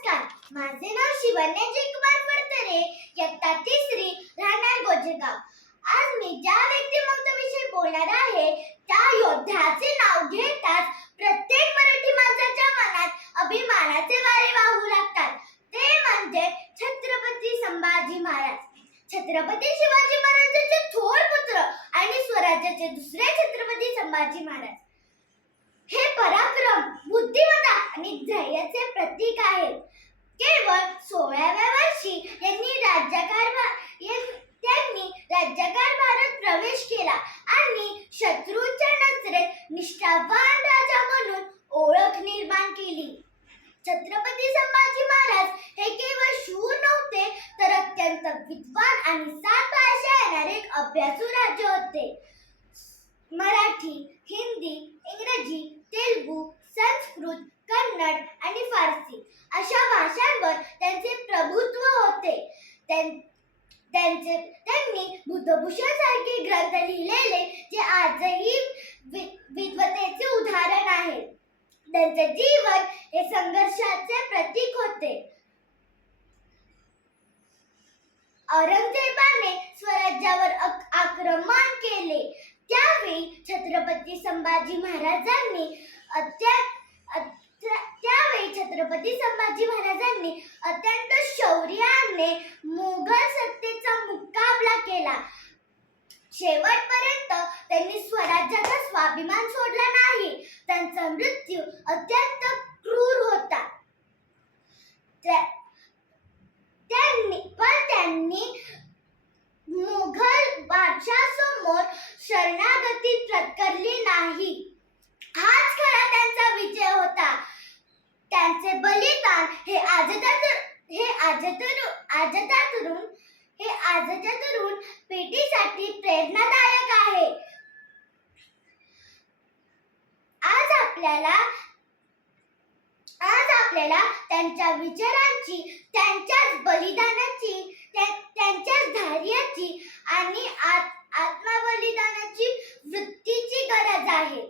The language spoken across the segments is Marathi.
नमस्कार. माझे नाव शिवन्या जयकुमार फडतरे इयत्ता तिसरी राहणार गोजेगाव आज मी ज्या व्यक्तिमत्वाविषयी बोलणार आहे त्या योद्ध्याचे नाव घेताच प्रत्येक मराठी माणसाच्या मनात अभिमानाचे वारे वाहू लागतात. ते म्हणजे छत्रपती संभाजी महाराज. छत्रपती शिवाजी महाराजांचे थोर पुत्र आणि स्वराज्याचे दुसरे छत्रपती संभाजी महाराज. हे पराक्रम बुद्धिमत्ता आणि धैर्याचे प्रतीक आहे. केवळ सोळाव्या वर्षी यांनी राज्यकारभार त्यांनी राज्यकारभारात प्रवेश केला आणि शत्रूच्या नजरेत निष्ठावान राजा म्हणून ओळख निर्माण केली. छत्रपती संभाजी महाराज हे केवळ शूर नव्हते तर अत्यंत विद्वान आणि सात भाषा येणारे एक अभ्यासू राज्य होते. मराठी हिंदी इंग्रजी तेलुगू संस्कृत कन्नड आणि फारसी अशा भाषांवर त्यांचे प्रभुत्व होते त्यां- त्यांचे त्यांनी बुद्धभूषण सारखे ग्रंथ लिहिलेले जे आजही विद्वतेचे उदाहरण आहे. त्यांचे जीवन हे संघर्षाचे प्रतीक होते. औरंगजेबाने स्वराज्यावर आक्रमण केले. त्यावेळी छत्रपती संभाजी महाराजांनी त्यावेळी छत्रपती संभाजी महाराजांनी अत्यंत शौर्याने मुघल सत्तेचा मुकाबला केला शेवटपर्यंत त्यांनी स्वराज्याचा स्वाभिमान सोडला नाही. त्यांचा मृत्यू अत्यंत क्रूर होता. त्यांनी पण त्यांनी मुघल बादशाह शरणागती प्रकरली नाही. हाच खरा त्यांचा विजय होता. त्यांचे बलिदान हे आजच्या हे आजतरू आजतातून हे आजच्या तरुण पिढीसाठी प्रेरणादायक आहे. आज आपल्याला आज आपल्याला त्यांच्या विचारांची त्यांच्याच बलिदानाची त्यांच्याच धैर्याची आणि आत- आत्मबलिदानाची वृत्तीची गरज आहे.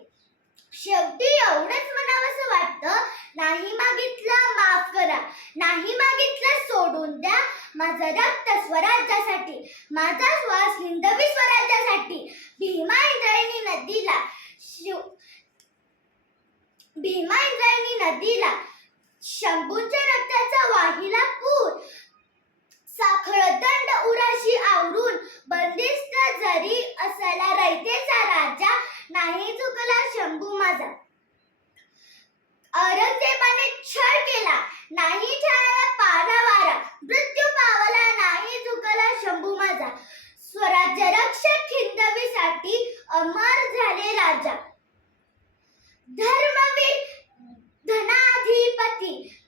शेवटी एवढंच म्हणावंसं वाटतं नाही मागितलं माफ करा नाही मागितलं सोडून द्या माझं रक्त स्वराज्यासाठी माझा श्वास हिंदवी स्वराज्यासाठी भीमा इंद्रायणी नदीला शिव भीमा इंद्रायणी नदीला शंभूच्या रक्ताचा वाहिला पूर साखळदंड उराशी आवरून बंदिस्त जरी असला रयतेचा राजा नाही चुकला शंभू माझा. अमर झाले राजा. धर्मवीर धनाधिपती.